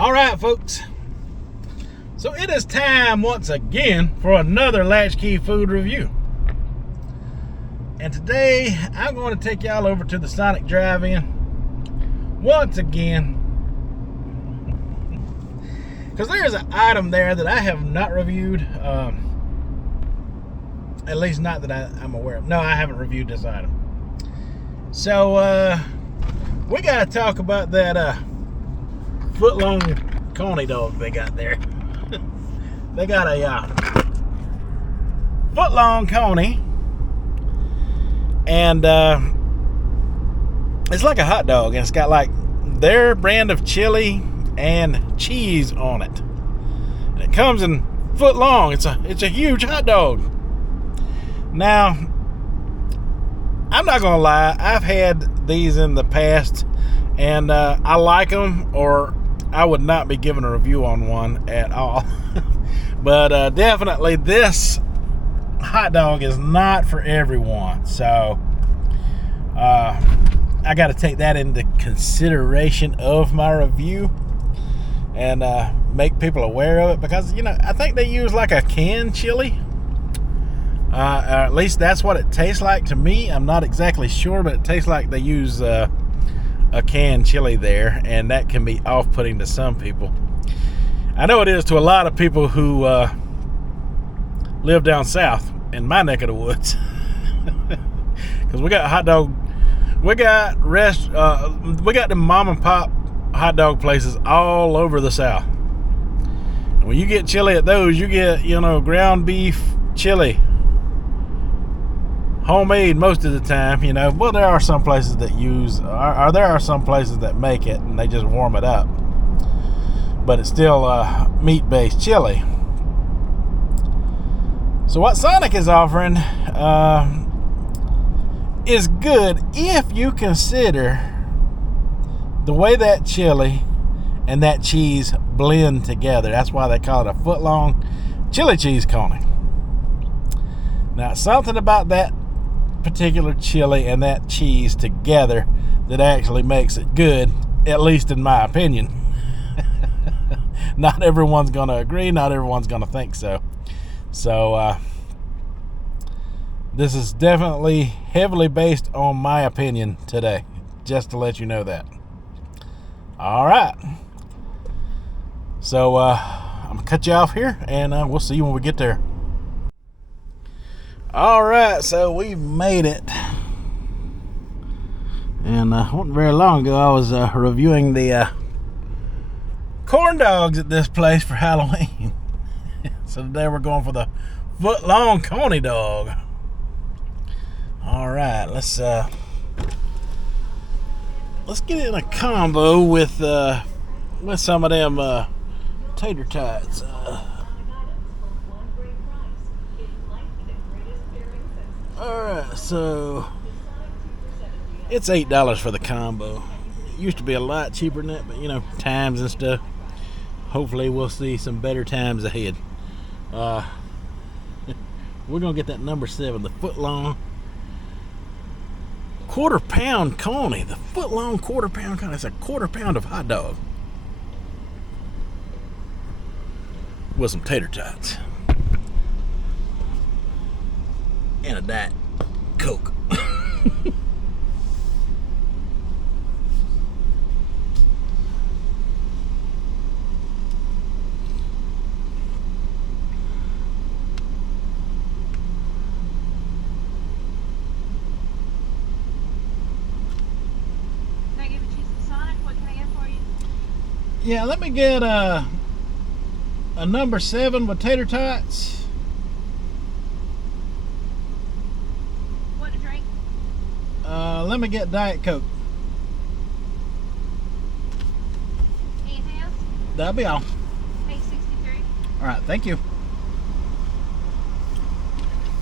All right, folks. So it is time once again for another Latchkey food review. And today I'm going to take y'all over to the Sonic Drive-In once again, because there is an item there that I have not reviewed, at least not that I'm aware of. No, I haven't reviewed this item. So we got to talk about that Footlong Coney dog they got there. They got a Footlong Coney, and it's like a hot dog, and it's got like their brand of chili and cheese on it, and it comes in foot long. It's a huge hot dog. Now, I'm not gonna lie, I've had these in the past, and I like them, or I would not be giving a review on one at all. But definitely this hot dog is not for everyone, so I got to take that into consideration of my review and make people aware of it, because I think they use like a canned chili, or at least that's what it tastes like to me. I'm not exactly sure, but it tastes like they use a canned chili there, and that can be off-putting to some people. I know it is to a lot of people who live down south in my neck of the woods, because we got hot dog, we got the mom and pop hot dog places all over the south. And when you get chili at those, you get ground beef chili, homemade most of the time. Well, there are some places that use, or there are some places that make it and they just warm it up, but it's still meat-based chili. So what Sonic is offering is good if you consider the way that chili and that cheese blend together. That's why they call it a Footlong chili cheese Coney. Now, something about that particular chili and that cheese together that actually makes it good, at least in my opinion. Not everyone's gonna agree, not everyone's gonna think so. So this is definitely heavily based on my opinion today, just to let you know that. All right, so I'm gonna cut you off here, and we'll see you when we get there. All right, so we've made it, and wasn't very long ago I was reviewing the corn dogs at this place for Halloween. So today we're going for the Footlong Coney dog. All right, let's get in a combo with some of them tater tots. Alright, so it's $8 for the combo. It used to be a lot cheaper than that, but times and stuff. Hopefully we'll see some better times ahead. We're gonna get that number 7, the Footlong quarter-pound Coney. The Footlong quarter-pound Coney. It's a quarter-pound of hot dog with some tater tots and a Diet Coke. Can I give a cheese to Sonic? What can I get for you? Yeah, let me get a number 7 with tater tots. Let me get Diet Coke. Anything else? That'll be all. $8.63. All right, thank you.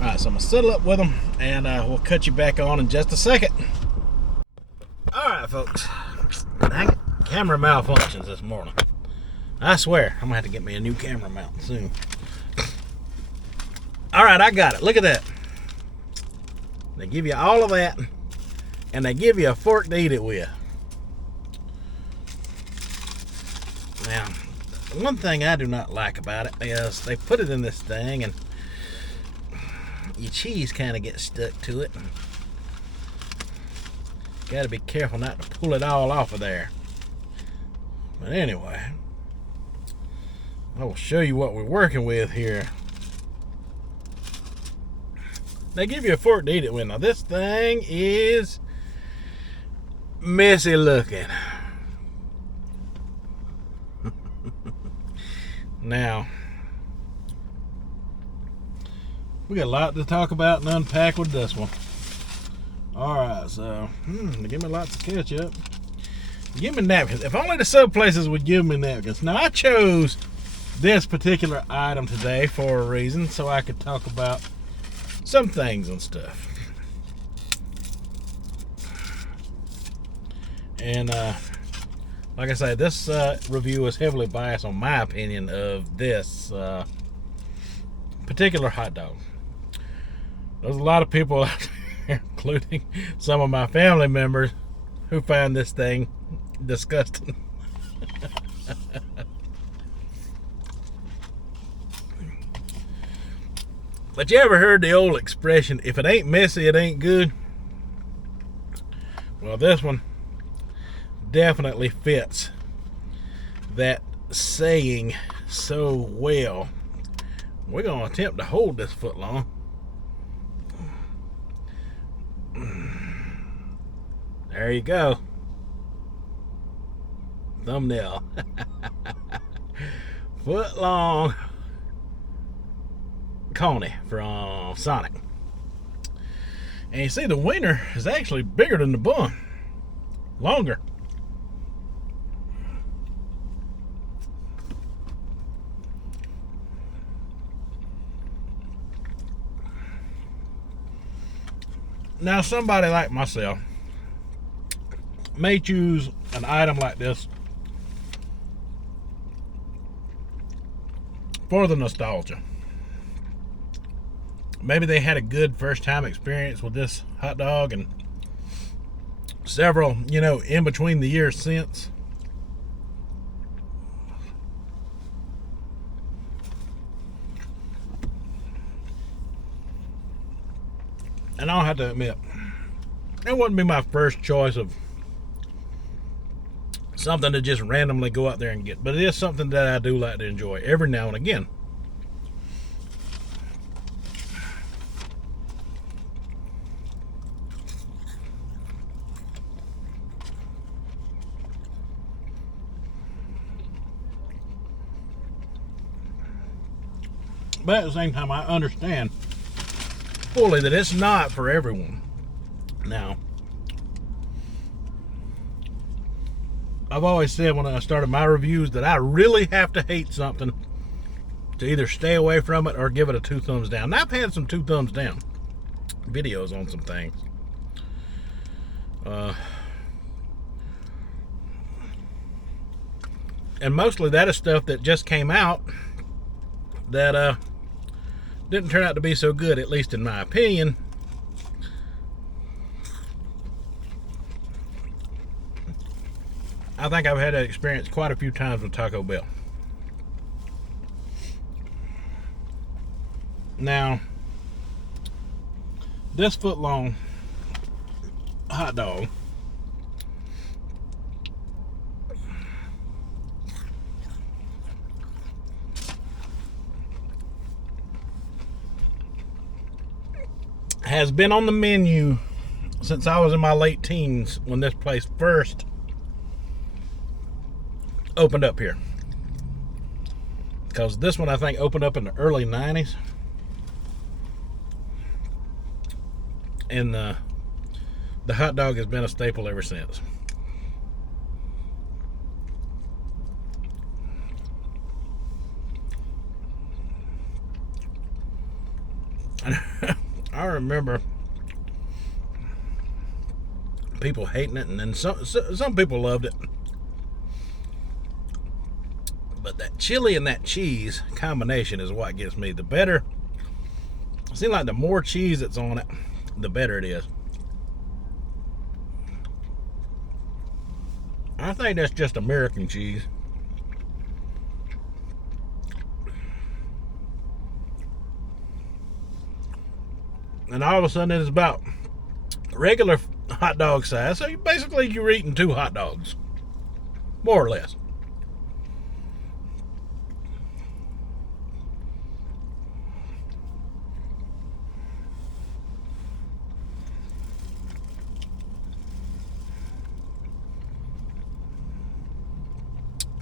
All right, so I'm gonna settle up with them, and we'll cut you back on in just a second. All right, folks. Camera malfunctions this morning. I swear, I'm gonna have to get me a new camera mount soon. All right, I got it. Look at that. They give you all of that, and they give you a fork to eat it with. Now, one thing I do not like about it is they put it in this thing and your cheese kind of gets stuck to it. Got to be careful not to pull it all off of there. But anyway, I will show you what we're working with here. They give you a fork to eat it with. Now this thing is messy looking. Now, we got a lot to talk about and unpack with this one. Alright, so, give me lots of ketchup. Give me napkins. If only the sub places would give me napkins. Now, I chose this particular item today for a reason, so I could talk about some things and stuff. And, like I say, this review is heavily biased on my opinion of this particular hot dog. There's a lot of people out there, including some of my family members, who find this thing disgusting. But you ever heard the old expression, if it ain't messy, it ain't good? Well, this one definitely fits that saying so well. We're going to attempt to hold this footlong. There you go. Thumbnail. Footlong Coney from Sonic. And you see the wiener is actually bigger than the bun. Longer. Now, somebody like myself may choose an item like this for the nostalgia. Maybe they had a good first time experience with this hot dog and several, in between the years since. And I'll have to admit, it wouldn't be my first choice of something to just randomly go out there and get. But it is something that I do like to enjoy every now and again. But at the same time, I understand fully that it's not for everyone. Now, I've always said when I started my reviews that I really have to hate something to either stay away from it or give it a 2 thumbs down. And I've had some 2 thumbs down videos on some things. And mostly that is stuff that just came out that didn't turn out to be so good, at least in my opinion. I think I've had that experience quite a few times with Taco Bell. Now, this footlong hot dog has been on the menu since I was in my late teens when this place first opened up here. Because this one, I think, opened up in the early 90s. And the hot dog has been a staple ever since. I remember people hating it, and then some people loved it. But that chili and that cheese combination is what gets me. The better, it seems like the more cheese that's on it, the better it is. I think that's just American cheese. and all of a sudden it's about regular hot dog size. So basically you're eating 2 hot dogs, more or less.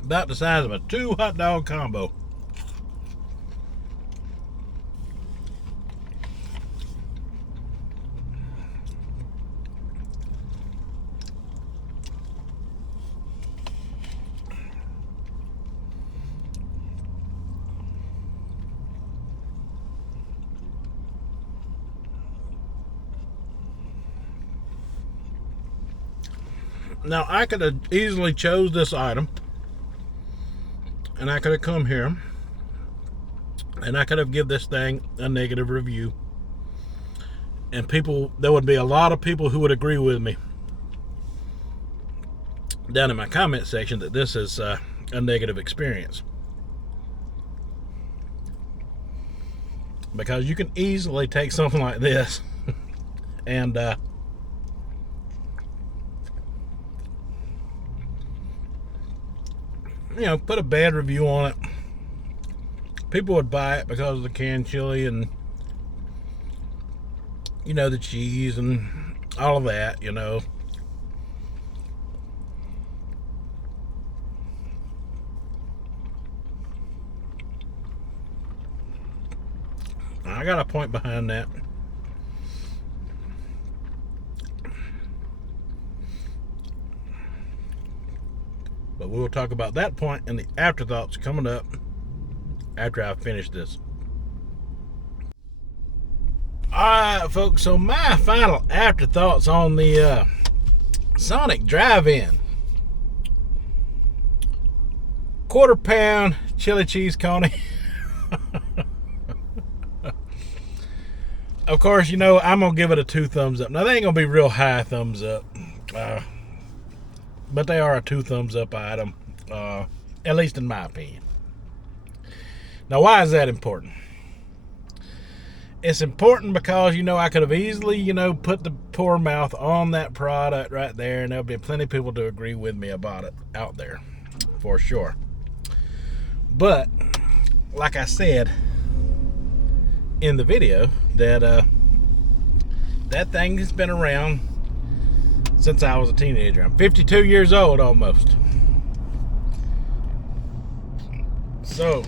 About the size of a 2 hot dog combo. Now I could have easily chose this item, and I could have come here and I could have give this thing a negative review, and there would be a lot of people who would agree with me down in my comment section that this is a negative experience, because you can easily take something like this and put a bad review on it. People would buy it because of the canned chili and the cheese and all of that. I got a point behind that. But we will talk about that point and the afterthoughts coming up after I finish this. Alright, folks, so my final afterthoughts on the Sonic Drive-In. Quarter-pound chili cheese Coney. Of course, I'm going to give it a 2 thumbs up. Now, they ain't going to be real high thumbs up. But they are a 2 thumbs up item, at least in my opinion. Now, why is that important? It's important because, I could have easily, put the poor mouth on that product right there, and there'll be plenty of people to agree with me about it out there, for sure. But, like I said in the video, that thing has been around since I was a teenager. I'm 52 years old almost. So,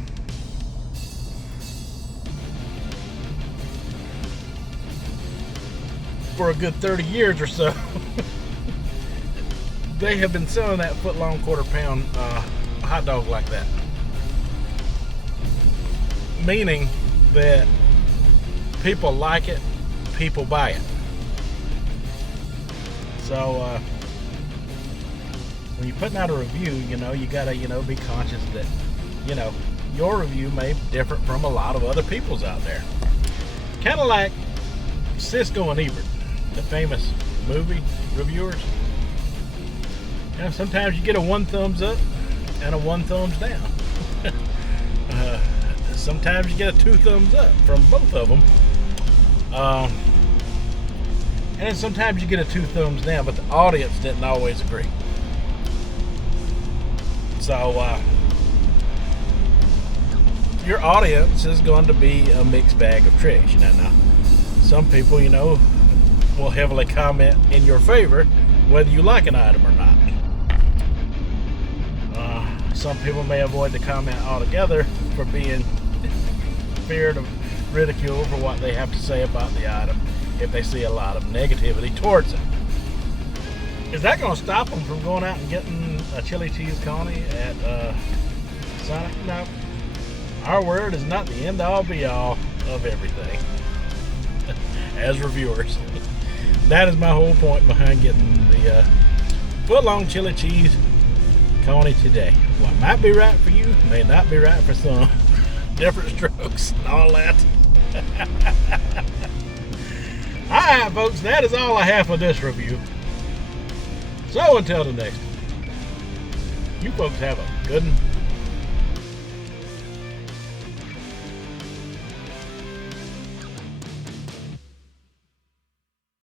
for a good 30 years or so, they have been selling that Footlong quarter-pound hot dog like that. Meaning that people like it, people buy it. So, when you're putting out a review, you gotta, be conscious that, your review may be different from a lot of other people's out there. Kind of like Cisco and Ebert, the famous movie reviewers. Sometimes you get a 1 thumbs up and a 1 thumbs down. Sometimes you get a 2 thumbs up from both of them. And then sometimes you get a 2 thumbs down, but the audience didn't always agree. So, your audience is going to be a mixed bag of tricks. Now, some people, will heavily comment in your favor whether you like an item or not. Some people may avoid the comment altogether for being feared of ridicule for what they have to say about the item if they see a lot of negativity towards it. Is that going to stop them from going out and getting a chili cheese Coney at Sonic? No. Our word is not the end-all be-all of everything as reviewers. That is my whole point behind getting the Footlong chili cheese Coney today. What might be right for you may not be right for some. Different strokes and all that. Alright, folks, that is all I have for this review. So until the next one, you folks have a good one.